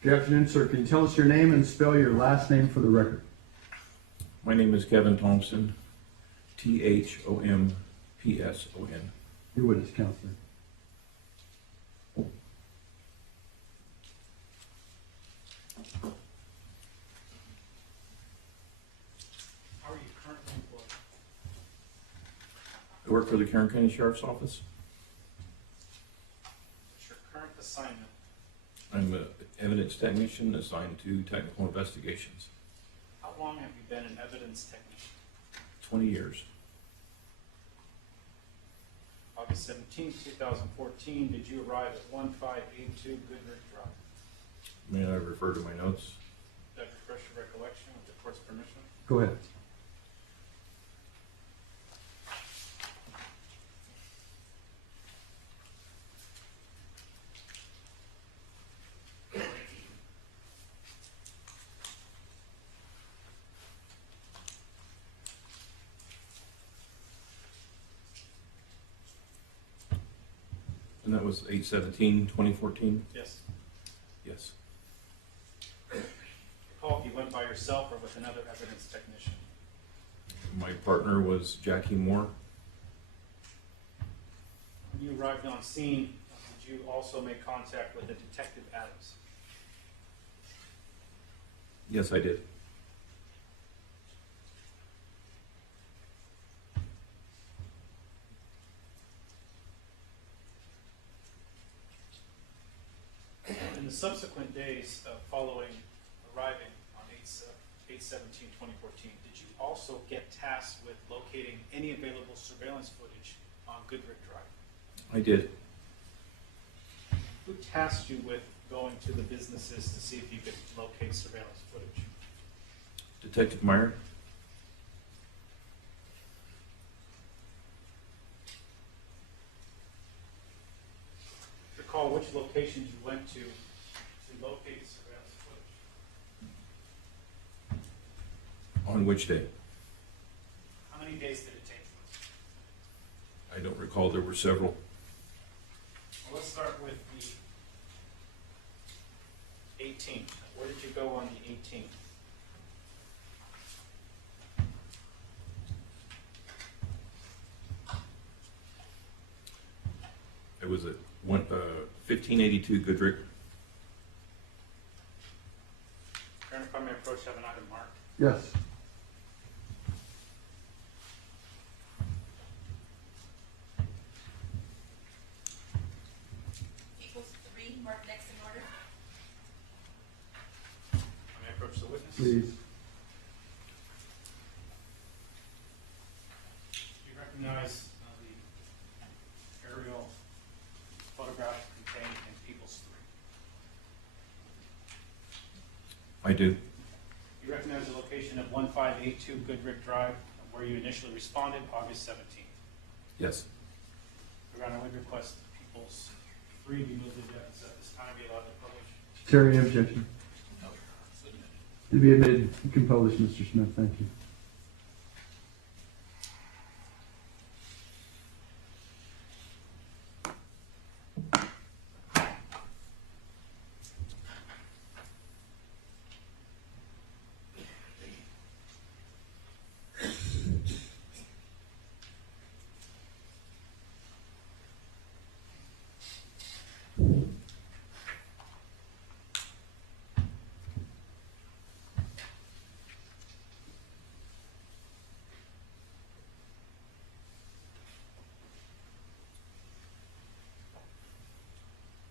Good afternoon, sir. Can you tell us your name and spell your last name for the record? My name is Kevin Thompson, Thompson. Your witness, counselor. How are you currently employed? I work for the Kern County Sheriff's Office. What's your current assignment? I'm an evidence technician assigned to technical investigations. How long have you been an evidence technician? 20 years. August 17, 2014, did you arrive at 1582 Goodrich Drive? May I refer to my notes? Did I refresh your recollection with the court's permission? Go ahead. And that was 8/17/2014? Yes. Yes. Recall if you went by yourself or with another evidence technician. My partner was Jackie Moore. When you arrived on scene, did you also make contact with the Detective Adams? Yes, I did. In the subsequent days following arriving on 8/17/2014, did you also get tasked with locating any available surveillance footage on Goodrich Drive? I did. Who tasked you with going to the businesses to see if you could locate surveillance footage? Detective Meyer? Recall which locations you went to locate surveillance footage. On which day? How many days did it take place? I don't recall. There were several. Well, let's start with the 18th. Where did you go on the 18th? It was at 1582 Goodrich. Karen, if I may approach, have an item marked. Yes. Equals 3, mark next in order. I may approach the witness. Please. Do you recognize the aerial photograph contained in People's 3? I do. You recognize the location of 1582 Goodrich Drive, where you initially responded August 17th. Yes. Your Honor, I would request People's 3 be moved to evidence at this time, be allowed to publish. Is there any objection? No. To be admitted. You can publish, Mr. Smith. Thank you.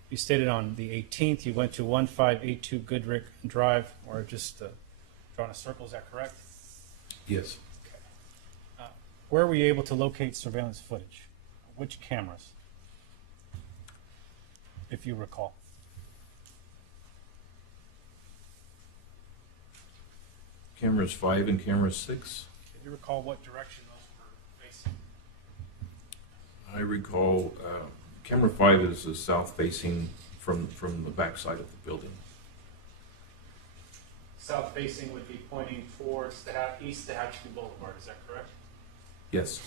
You stated on the 18th you went to 1582 Goodrich Drive, or just drawing a circle, is that correct? Yes. Where were you able to locate surveillance footage? Which cameras, if you recall? Cameras 5 and camera 6. If you recall what direction those were facing? I recall camera 5 is the south facing from the back side of the building. South facing would be pointing towards the east Tehachapi Boulevard, is that correct? Yes.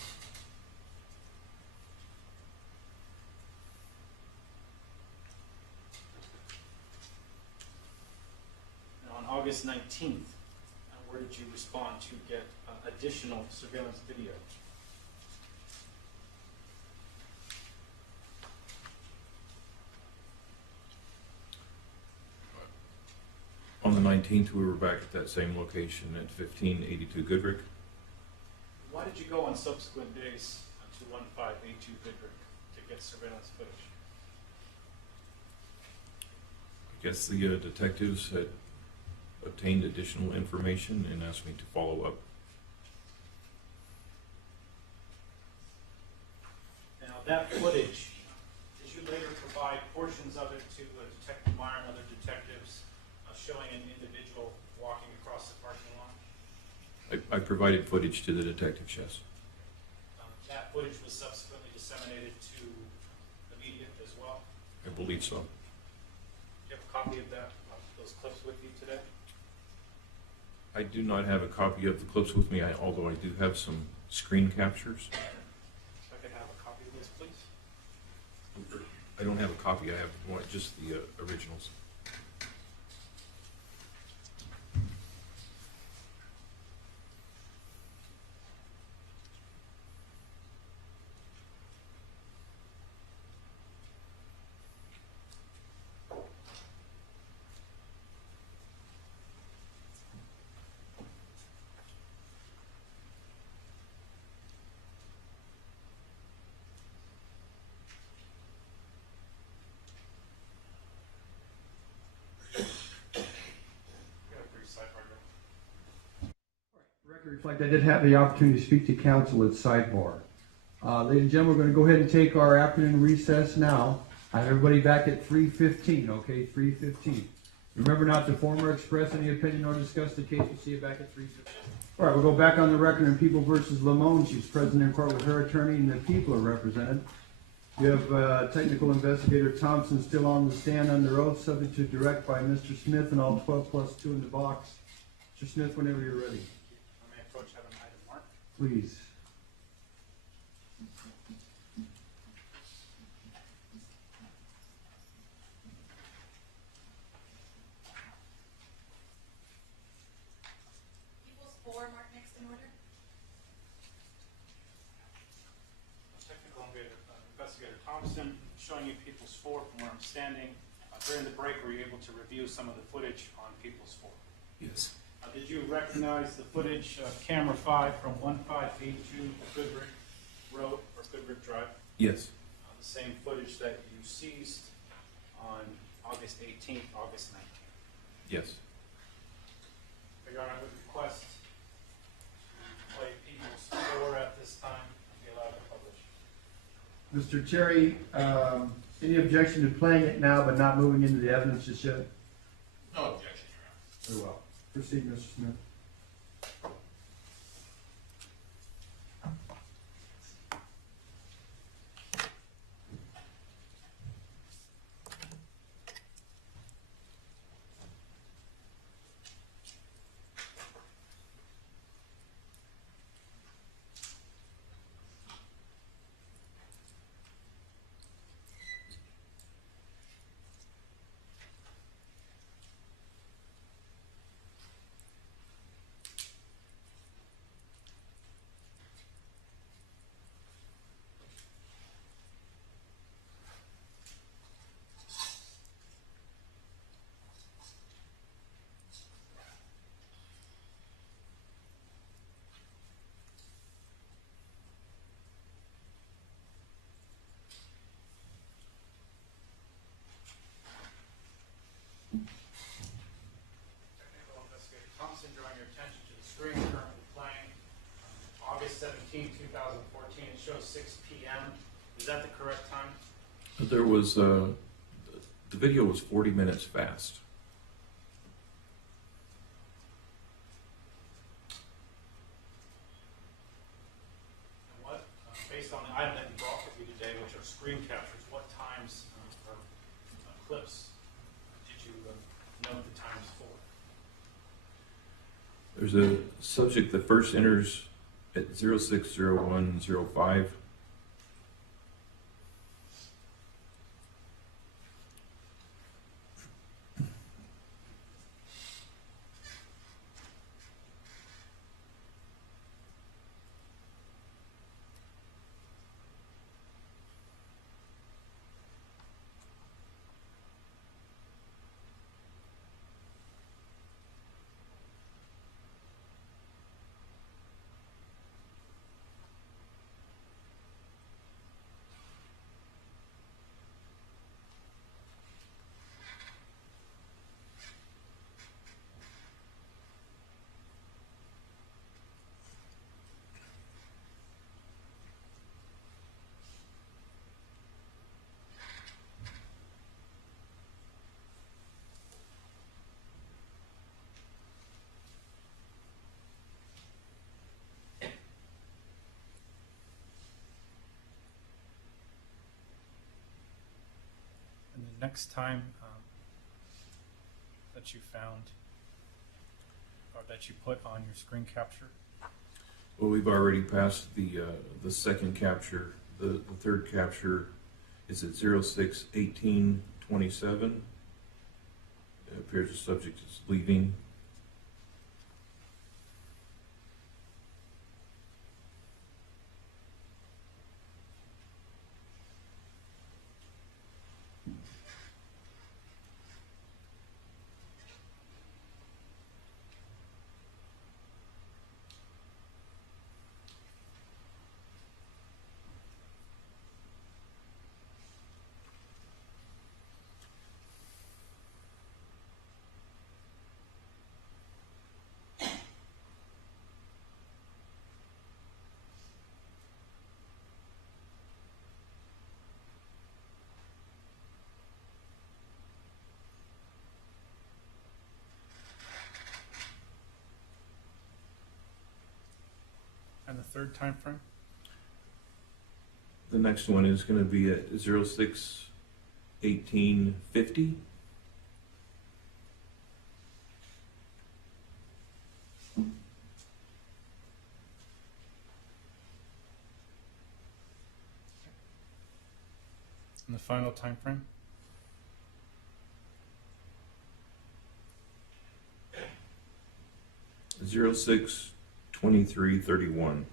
August 19th. Where did you respond to get additional surveillance video? On the 19th, we were back at that same location at 1582 Goodrick. Why did you go on subsequent days to 1582 Goodrick to get surveillance footage? I guess the detectives had obtained additional information and asked me to follow up. Now, that footage, did you later provide portions of it to Detective Meyer and other detectives showing an individual walking across the parking lot? I provided footage to the detectives, yes. That footage was subsequently disseminated to the media as well? I believe so. Do you have a copy of those clips with you today? I do not have a copy of the clips with me, although I do have some screen captures. If I could have a copy of this, please. I don't have a copy, I have just the originals. Record reflect, I did have the opportunity to speak to counsel at sidebar. Ladies and gentlemen, we're going to go ahead and take our afternoon recess now. I have everybody back at 3:15, okay, 3:15. Remember not to form or express any opinion or discuss the case. We'll see you back at 3:15. All right, we'll go back on the record in People versus Limon. She's present in court with her attorney and the people are represented. You have technical investigator Thompson still on the stand under oath, subject to direct by Mr. Smith and all 12 plus 2 in the box. Mr. Smith, whenever you're ready. I may approach, have an item marked. Please. People's 4, mark next in order. Technical investigator Thompson, showing you People's 4 from where I'm standing. During the break, were you able to review some of the footage on People's 4? Yes. Did you recognize the footage of camera 5 from 1582 Goodrick Road or Goodrick Drive? Yes. The same footage that you seized on August 18th, August 19th. Yes. Your Honor, I would request to play People's 4 at this time and be allowed to publish. Mr. Cherry, any objection to playing it now but not moving into the evidence just yet? No objection, Your Honor. Very well. Proceed, Mr. Smith. Technical investigator Thompson, drawing your attention to the screen currently playing August 17th, 2014. It shows 6 p.m. Is that the correct time? There was, the video was 40 minutes fast. And what, based on the item that you brought with you today, which are screen captures, what times or clips did you note the times for? There's a subject that first enters at 060105. next time that you found or that you put on your screen capture? Well, we've already passed the second capture. The third capture is at 06/18/27. It appears the subject is leaving. And the third time frame? The next one is going to be at 06/18/50. And the final time frame? Zero 06/23/31.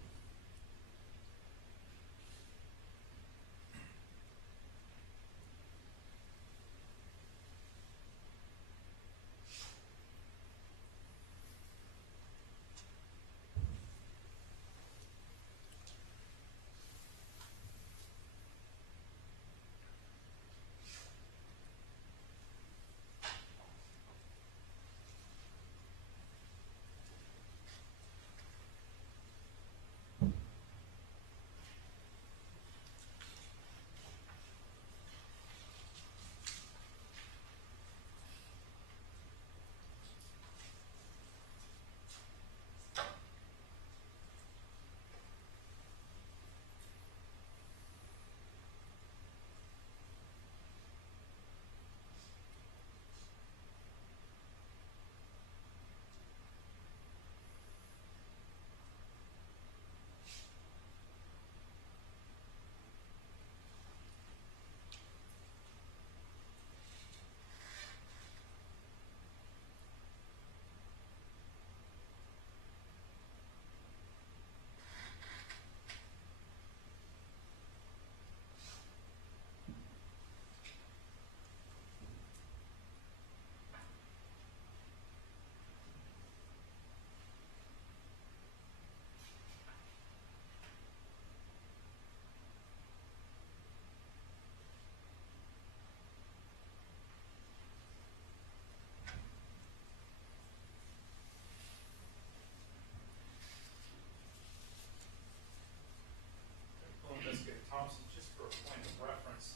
Investigator Thompson, just for a point of reference,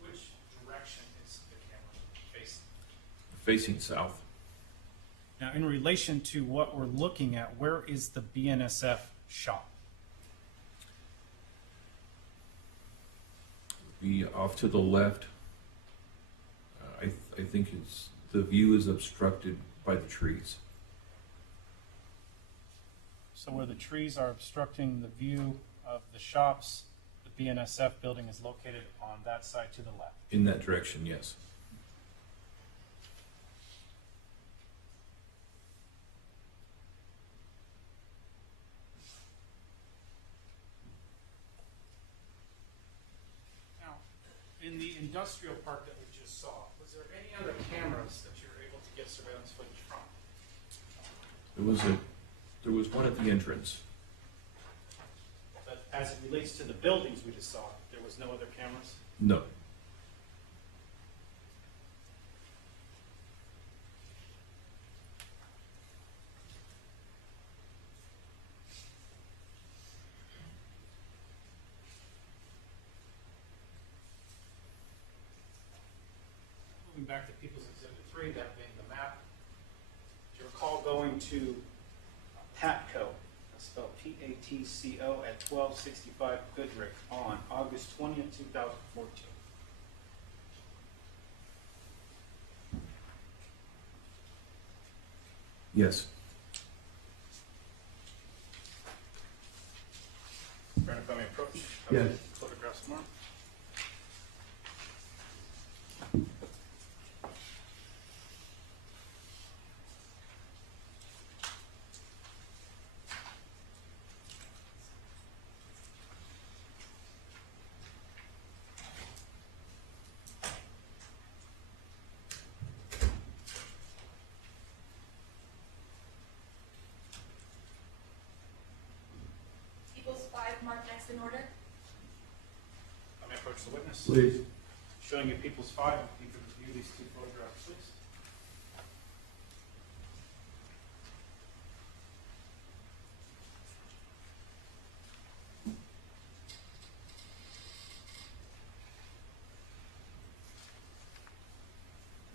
which direction is the camera facing? Facing south. Now, in relation to what we're looking at, where is the BNSF shop? Be off to the left. I think the view is obstructed by the trees. So where the trees are obstructing the view of the shops, the BNSF building is located on that side to the left. In that direction, yes. Now, in the industrial park that we just saw, was there any other cameras that you were able to get surveillance footage from? There was one at the entrance. But as it relates to the buildings we just saw, there was no other cameras? No. Moving back to People's Exhibit 3, that being the map, do you recall going to Patco, that's spelled P-A-T-C-O, at 1265 Goodrick on August 20th, 2014? Yes. Brandon, if I may approach? Yes. Photographs more. People's 5 marked next in order. Let me approach the witness. Please. Showing you People's 5, if you could review these 2 photographs, please.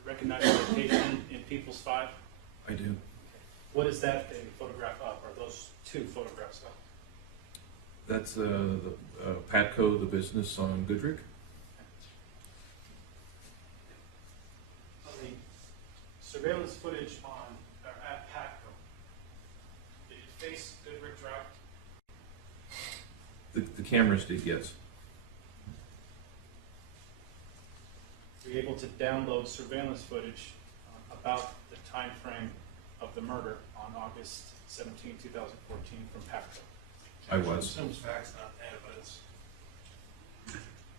Recognize the location in People's 5? I do. What is that a photograph of? Are those 2 photographs of? That's the Patco, the business on Goodrich. Of the surveillance footage on, or at Patco, did it face Goodrich Drive? The cameras did, yes. Were you able to download surveillance footage about the time frame of the murder on August 17, 2014 from Patco? I was. Assumes facts, not evidence.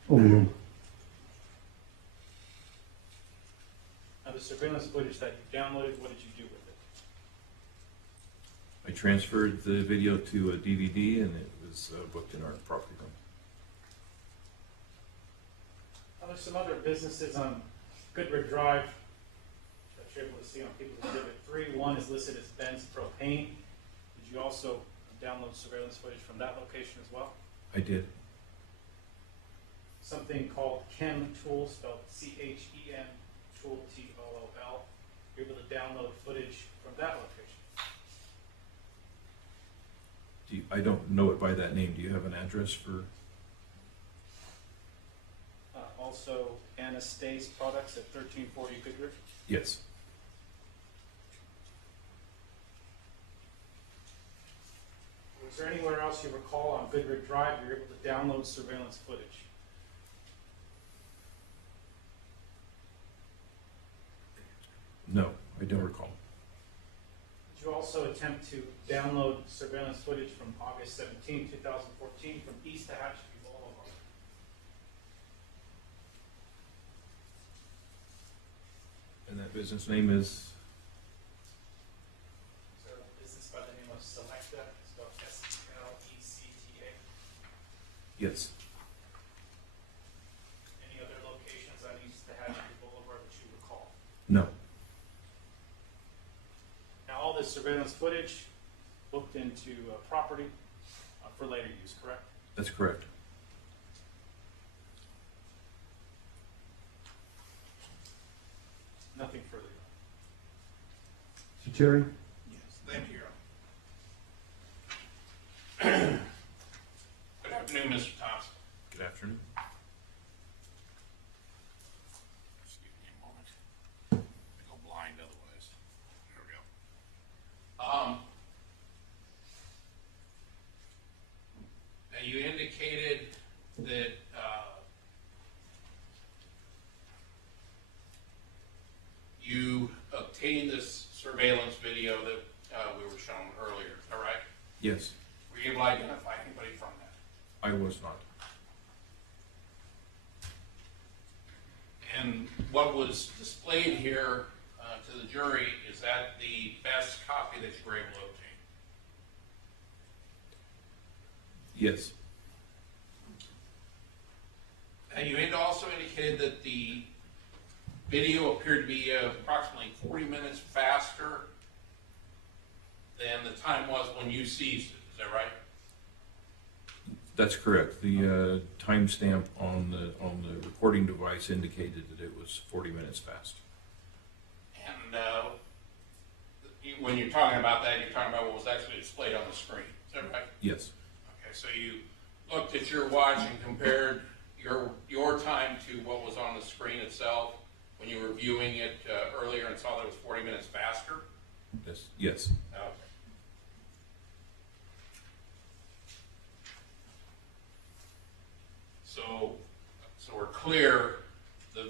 Overruled. Now, the surveillance footage that you downloaded, what did you do with it? I transferred the video to a DVD and it was booked in our property room. Now, there's some other businesses on Goodrich Drive that you're able to see on People's Exhibit 3. One is listed as Ben's Propane. Did you also download surveillance footage from that location as well? I did. Something called Chem Tool, spelled C-H-E-M, Tool, T-O-O-L. You're able to download footage from that location. I don't know it by that name. Do you have an address for? Also, Anastase Products at 1340 Goodrich. Yes. Was there anywhere else you recall on Goodrich Drive you were able to download surveillance footage? No, I don't recall. Did you also attempt to download surveillance footage from August 17, 2014 from East Tehachapi Boulevard? And that business name is? Is there a business by the name of Selecta? It's spelled S-E-L-E-C-T-A. Yes. Any other locations on East Tehachapi Boulevard that you recall? No. Now, all this surveillance footage booked into property for later use, correct? That's correct. Nothing further. Mr. Terry? Yes, thank you, Your Honor. Good afternoon, Mr. Thompson. Good afternoon. Just give me a moment. I go blind otherwise. There we go. Now, you indicated that you obtained this surveillance video that we were shown earlier, is that right? Yes, Were you able to identify anybody from that? I was not. And what was displayed here to the jury, is that the best copy that you were able to obtain? Yes, And you had also indicated that the video appeared to be approximately 40 minutes faster than the time was when you seized it, is that right? that's correct. The timestamp on the recording device indicated that it was 40 minutes fast. And when you're talking about that, you're talking about what was actually displayed on the screen, is that right? Yes, Okay, so you looked at your watch and compared your time to what was on the screen itself when you were viewing it earlier and saw that it was 40 minutes faster? Yes. Okay. So we're clear, the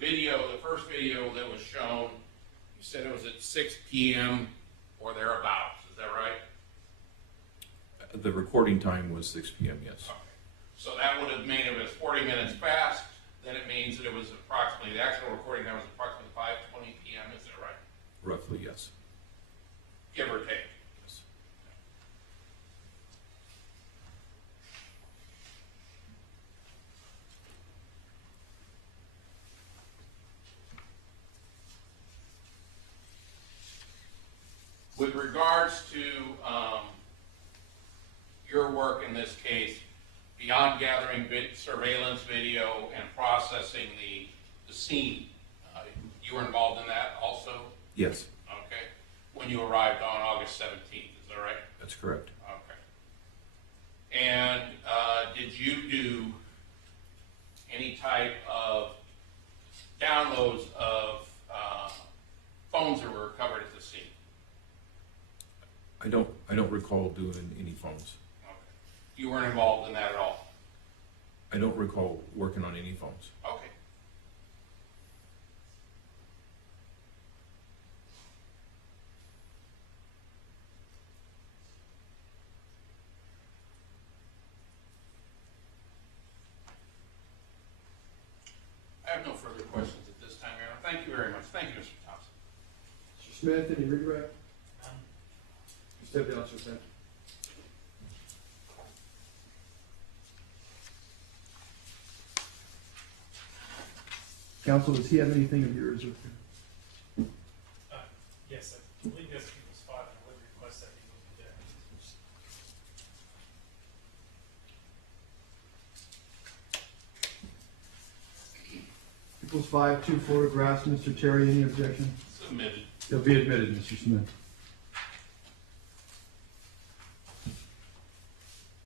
first video that was shown, you said it was at 6 p.m. or thereabouts, is that right? The recording time was 6 p.m., yes. Okay. So that would have made it was 40 minutes past, then it means that it was approximately, the actual recording time was approximately 5:20 p.m., is that right? Roughly, yes. Give or take. Yes. With regards to your work in this case, beyond gathering surveillance video and processing the scene, you were involved in that also? Yes, Okay. When you arrived on August 17th, is that right? that's correct. Okay. And did you do any type of downloads of phones that were recovered at the scene? I don't recall doing any phones. Okay. You weren't involved in that at all? I don't recall working on any phones. Okay. I have no further questions at this time, Your Honor. Thank you very much. Thank you, Mr. Thompson. Mr. Smith, any regret? You step down, Sir Smith. Counsel, does he have anything of yours? Yes, I believe that's people's file, and I would request that he move there. People's 5, 2 photographs, Mr. Terry, any objection? Submitted. They'll be admitted, Mr. Smith.